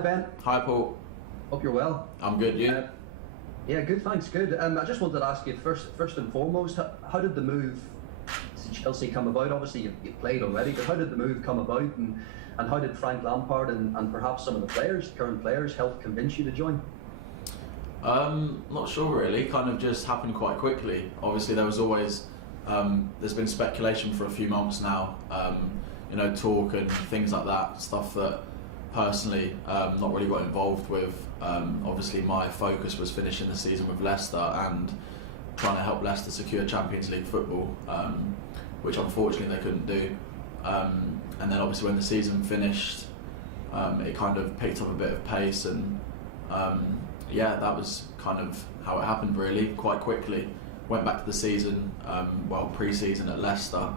Hi Ben. Hi Paul. Hope you're well. I'm good, you? Yeah, good, thanks, good. I just wanted to ask you first and foremost, how did the move to Chelsea come about? Obviously you played already, but how did the move come about, and how did Frank Lampard and perhaps some of the current players, help convince you to join? Not sure really, kind of just happened quite quickly. Obviously there was always, there's been speculation for a few months now, talk and things like that, stuff that personally not really got involved with. Obviously my focus was finishing the season with Leicester and trying to help Leicester secure Champions League football, which unfortunately they couldn't do. And then obviously when the season finished, it kind of picked up a bit of pace, and that was kind of how it happened really, quite quickly. Went back to the season, pre-season at Leicester.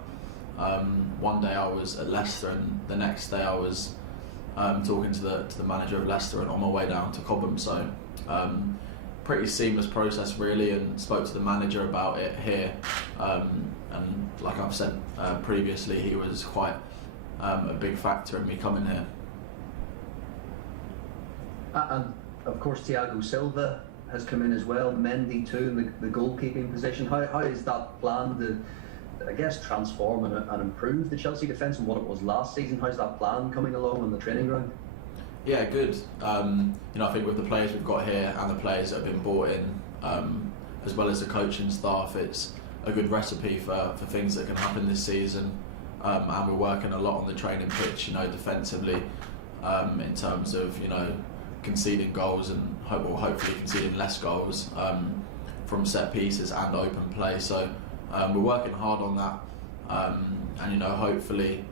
One day I was at Leicester and the next day I was talking to the manager of Leicester and on my way down to Cobham. So pretty seamless process really, and spoke to the manager about it here. And like I've said previously, he was quite a big factor in me coming here. And of course Thiago Silva has come in as well, Mendy too in the goalkeeping position. How is that plan to, I guess, transform and improve the Chelsea defence and what it was last season? How's that plan coming along on the training ground? Yeah, good. I think with the players we've got here and the players that have been brought in, as well as the coaching staff, it's a good recipe for things that can happen this season. And we're working a lot on the training pitch, defensively, in terms of, conceding goals and hopefully conceding less goals from set pieces and open play. So we're working hard on that, and hopefully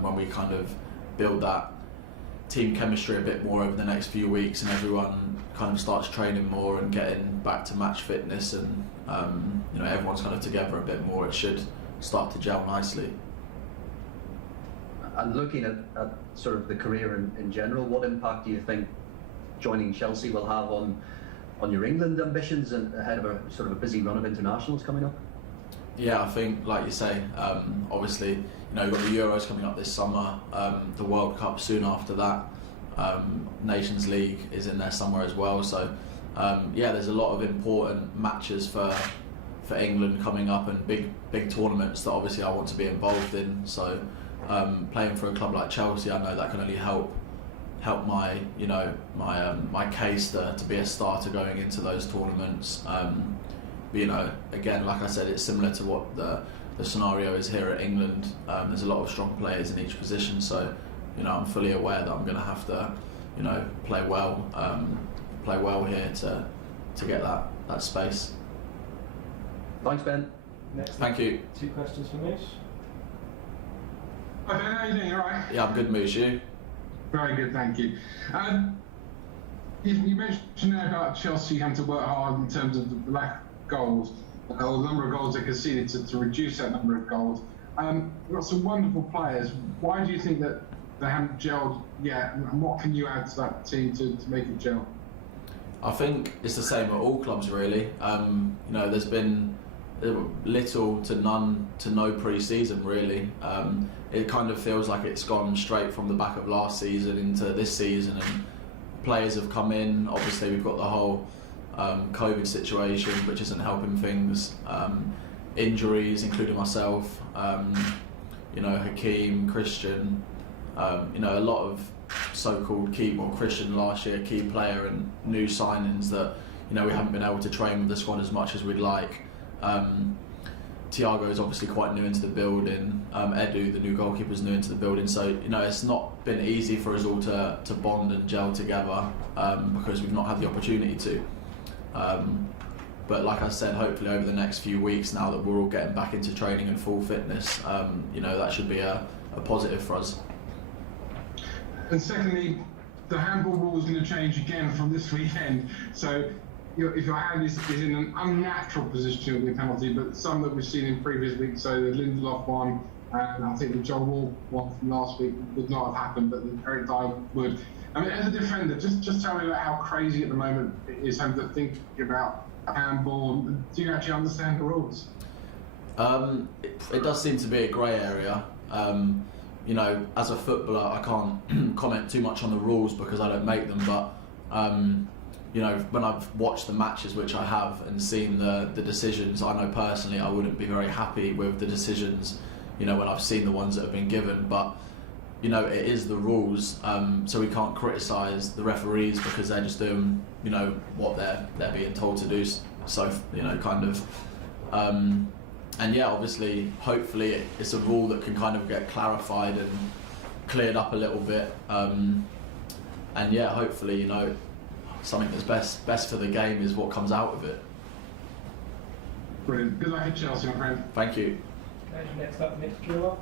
when we kind of build that team chemistry a bit more over the next few weeks and everyone kind of starts training more and getting back to match fitness, and everyone's kind of together a bit more, it should start to gel nicely. And looking at sort of the career in general, what impact do you think joining Chelsea will have on your England ambitions and ahead of a sort of a busy run of internationals coming up? Yeah, I think, like you say, obviously, we've got the Euros coming up this summer, the World Cup soon after that, Nations League is in there somewhere as well. So, there's a lot of important matches for England coming up, and big tournaments that obviously I want to be involved in. So, playing for a club like Chelsea, I know that can only help my my case to be a starter going into those tournaments. But, again, like I said, it's similar to what the scenario is here at England. There's a lot of strong players in each position, so I'm fully aware that I'm going to have to play well here to get that space. Thanks, Ben. Next, thank you. 2 questions from Mish. Hi Ben, how are you doing? You alright? Yeah, I'm good, Moose. You? Very good, thank you. You mentioned there about Chelsea having to work hard in terms of the lack of goals, or the number of goals they conceded to reduce that number of goals. We've got some wonderful players. Why do you think that they haven't gelled yet, and what can you add to that team to make it gel? I think it's the same at all clubs really. There's been little to none to no pre-season really. It kind of feels like it's gone straight from the back of last season into this season, and players have come in. Obviously we've got the whole COVID situation, which isn't helping things. Injuries, including myself, Hakeem, Christian, a lot of so-called Christian last year, key player, and new signings that we haven't been able to train with the squad as much as we'd like. Thiago is obviously quite new into the building. Edu, the new goalkeeper, is new into the building. So it's not been easy for us all to bond and gel together because we've not had the opportunity to. But like I said, hopefully over the next few weeks, now that we're all getting back into training and full fitness, that should be a positive for us. And secondly, the handball rule is going to change again from this weekend. So if your hand is in an unnatural position, it'll be a penalty, but some that we've seen in previous weeks, so the Lindelof one, and I think the John Wall one from last week would not have happened, but the Eric Dyer would. I mean, as a defender, just tell me about how crazy at the moment it is having to think about handball. Do you actually understand the rules? It does seem to be a grey area. you know, as a footballer, I can't comment too much on the rules because I don't make them. But you know, when I've watched the matches, which I have, and seen the decisions, I know personally I wouldn't be very happy with the decisions, you know, when I've seen the ones that have been given. But you know, it is the rules, so we can't criticise the referees because they're just doing, you know, what they're being told to do. So, you know, kind of, and yeah, obviously, hopefully, it's a rule that can kind of get clarified and cleared up a little bit, and yeah, hopefully, you know, something that's best for the game is what comes out of it. Brilliant. Good luck at Chelsea, my friend. Thank you. Okay, next up, Nick Chilwell.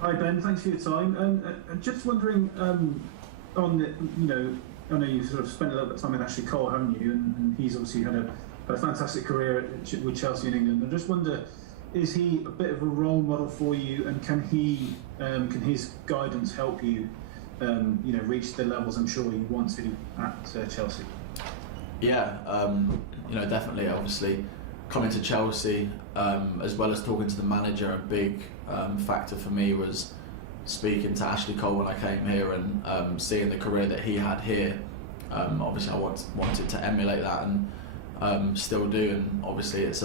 Hi Ben, thanks for your time. And just wondering, on the, you know, I know you've sort of spent a little bit of time with Ashley Cole, haven't you? And he's obviously had a fantastic career with Chelsea in England. I just wonder, is he a bit of a role model for you, and can his guidance help you, you know, reach the levels I'm sure you want to at Chelsea? Yeah, you know, definitely. Obviously, coming to Chelsea, as well as talking to the manager, a big factor for me was speaking to Ashley Cole when I came here and seeing the career that he had here. Obviously, I wanted to emulate that and still do. And obviously, it's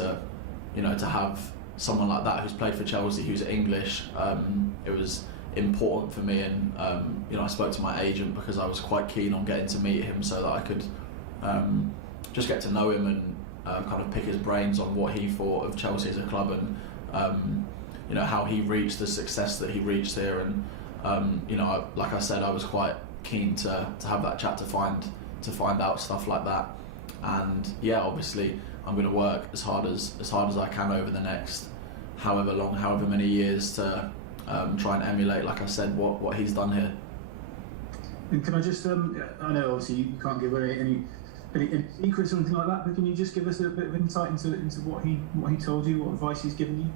you know, to have someone like that who's played for Chelsea, who's English, it was important for me. And you know, I spoke to my agent because I was quite keen on getting to meet him so that I could just get to know him and kind of pick his brains on what he thought of Chelsea as a club, and you know, how he reached the success that he reached here. And you know, like I said, I was quite keen to have that chat to find out stuff like that. And yeah, obviously I'm going to work as hard as I can over the next however many years to try and emulate, like I said, what he's done here. And can I just, I know obviously you can't give away any secrets or anything like that, but can you just give us a bit of insight into what he told you, what advice he's given you?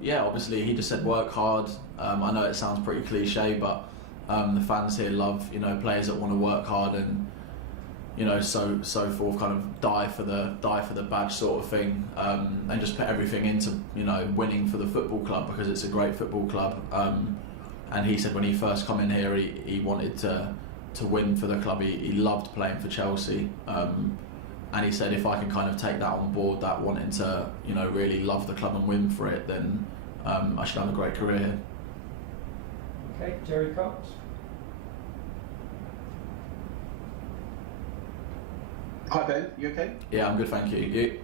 Yeah, obviously he just said work hard. I know it sounds pretty cliche, but the fans here love, you know, players that want to work hard and, you know, so forth, kind of die for the badge sort of thing, and just put everything into, you know, winning for the football club because it's a great football club. And he said when he first come in here, he wanted to win for the club. He loved playing for Chelsea, and he said if I can kind of take that on board, that wanting to, you know, really love the club and win for it, then I should have a great career here. Okay, Jerry Cox. Hi Ben, you okay? Yeah, I'm good, thank you. You?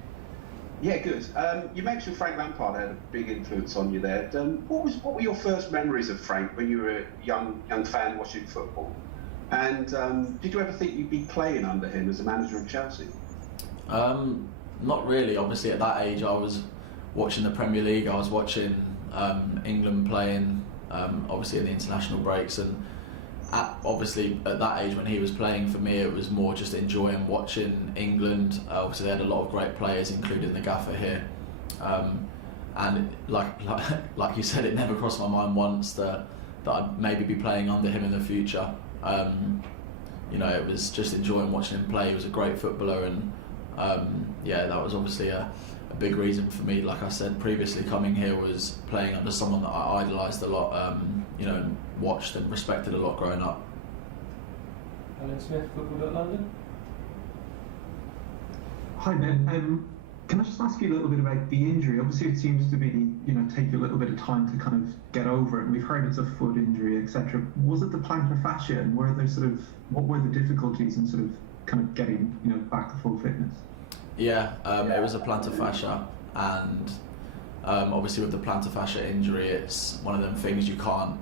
Yeah, good. You mentioned Frank Lampard had a big influence on you there. What were your first memories of Frank when you were a young fan watching football? And did you ever think you'd be playing under him as a manager of Chelsea? Not really. Obviously, at that age, I was watching the Premier League. I was watching England playing, obviously in the international breaks, and obviously at that age when he was playing for me, it was more just enjoying watching England. Obviously, they had a lot of great players, including the gaffer here. And like you said, it never crossed my mind once that I'd maybe be playing under him in the future. You know, it was just enjoying watching him play. He was a great footballer, and yeah, that was obviously a big reason for me. Like I said previously, coming here was playing under someone that I idolised a lot, you know, and watched and respected a lot growing up. Alan Smith, Football.London. Hi Ben, can I just ask you a little bit about the injury? Obviously it seems to be, you know, take you a little bit of time to kind of get over it, and we've heard it's a foot injury, etc. Was it the plantar fascia, and what were the difficulties in sort of kind of getting, you know, back to full fitness? Yeah, it was a plantar fascia, and obviously with the plantar fascia injury, it's one of them things you can't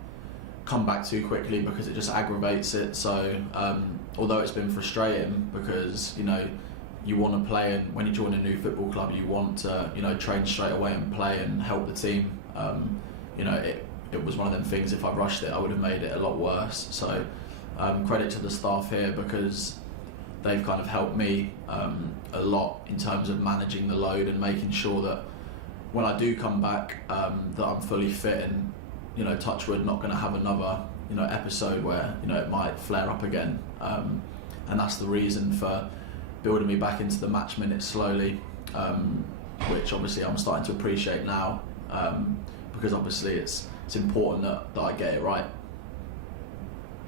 come back too quickly because it just aggravates it. So although it's been frustrating because, you know, you want to play, and when you join a new football club, you want to, you know, train straight away and play and help the team. You know, it was one of them things. If I rushed it, I would have made it a lot worse. So credit to the staff here because they've kind of helped me a lot in terms of managing the load and making sure that when I do come back, that I'm fully fit and, you know, touch wood, not going to have another, you know, episode where, you know, it might flare up again. And that's the reason for building me back into the match minutes slowly, which obviously I'm starting to appreciate now. because obviously it's important that I get it right.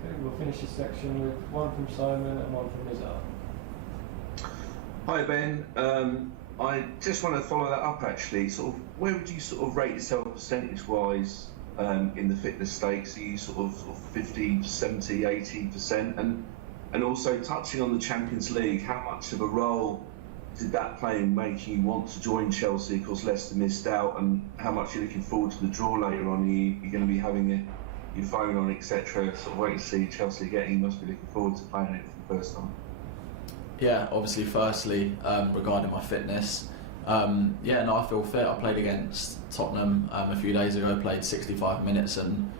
Okay, we'll finish this section with one from Simon and one from Nizar. Hi Ben, I just want to follow that up actually. Sort of, where would you sort of rate yourself percentage-wise in the fitness stakes? Are you sort of 50, 70, 80%? And also touching on the Champions League, how much of a role did that play in making you want to join Chelsea? Of course, Leicester missed out, and how much are you looking forward to the draw later on? Are you going to be having your phone on, etc.? Sort of wait to see Chelsea again. You must be looking forward to playing it for the first time. Yeah, obviously, firstly, regarding my fitness, I feel fit. I played against Tottenham a few days ago, played 65 minutes and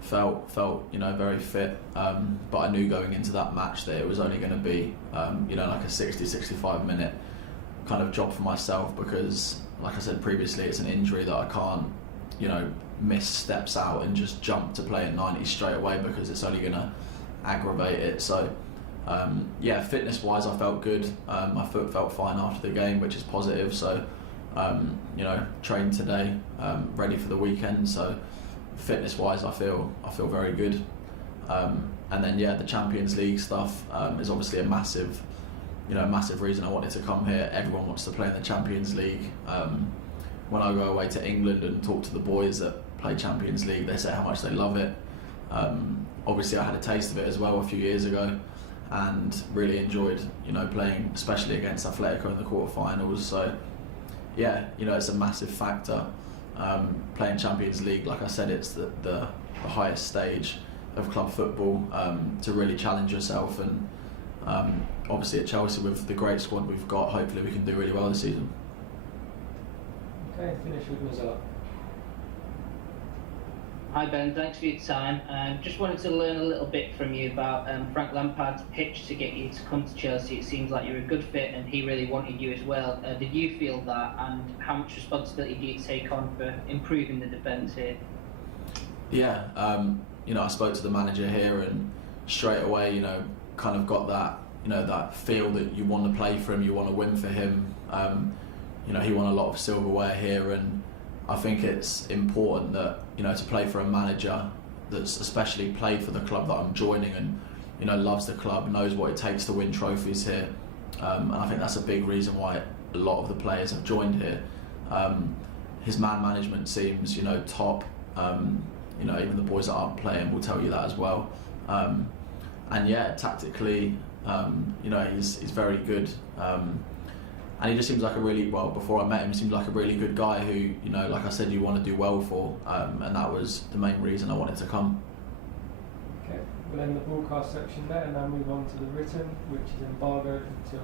felt very fit. But I knew going into that match that it was only going to be, like a 65 minute kind of job for myself, because, like I said previously, it's an injury that I can't, miss steps out and just jump to play at 90 straight away, because it's only going to aggravate it. So fitness-wise, I felt good. My foot felt fine after the game, which is positive. So, trained today, ready for the weekend. So, fitness-wise, I feel very good. And then, the Champions League stuff is obviously a massive reason I wanted to come here. Everyone wants to play in the Champions League. When I go away to England and talk to the boys that play Champions League, they say how much they love it. Obviously, I had a taste of it as well a few years ago, and really enjoyed, playing, especially against Atletico in the quarterfinals. So, it's a massive factor. Playing Champions League, like I said, it's the highest stage of club football, to really challenge yourself. And obviously at Chelsea, with the great squad we've got, hopefully we can do really well this season. Okay, finish with Nizar. Hi Ben, thanks for your time. Just wanted to learn a little bit from you about Frank Lampard's pitch to get you to come to Chelsea. It seems like you're a good fit and he really wanted you as well. Did you feel that, and how much responsibility do you take on for improving the defence here? Yeah, I spoke to the manager here, and straight away, kind of got that, that feel that you want to play for him, you want to win for him. He won a lot of silverware here, and I think it's important that, to play for a manager that's especially played for the club that I'm joining, and, loves the club, knows what it takes to win trophies here. And I think that's a big reason why a lot of the players have joined here. His man management seems, top. Even the boys that aren't playing will tell you that as well. Tactically, he's very good. And he just seems like before I met him, he seemed like a really good guy who, like I said, you want to do well for. And that was the main reason I wanted to come. Okay, we'll end the broadcast section there and now move on to the written, which is embargoed until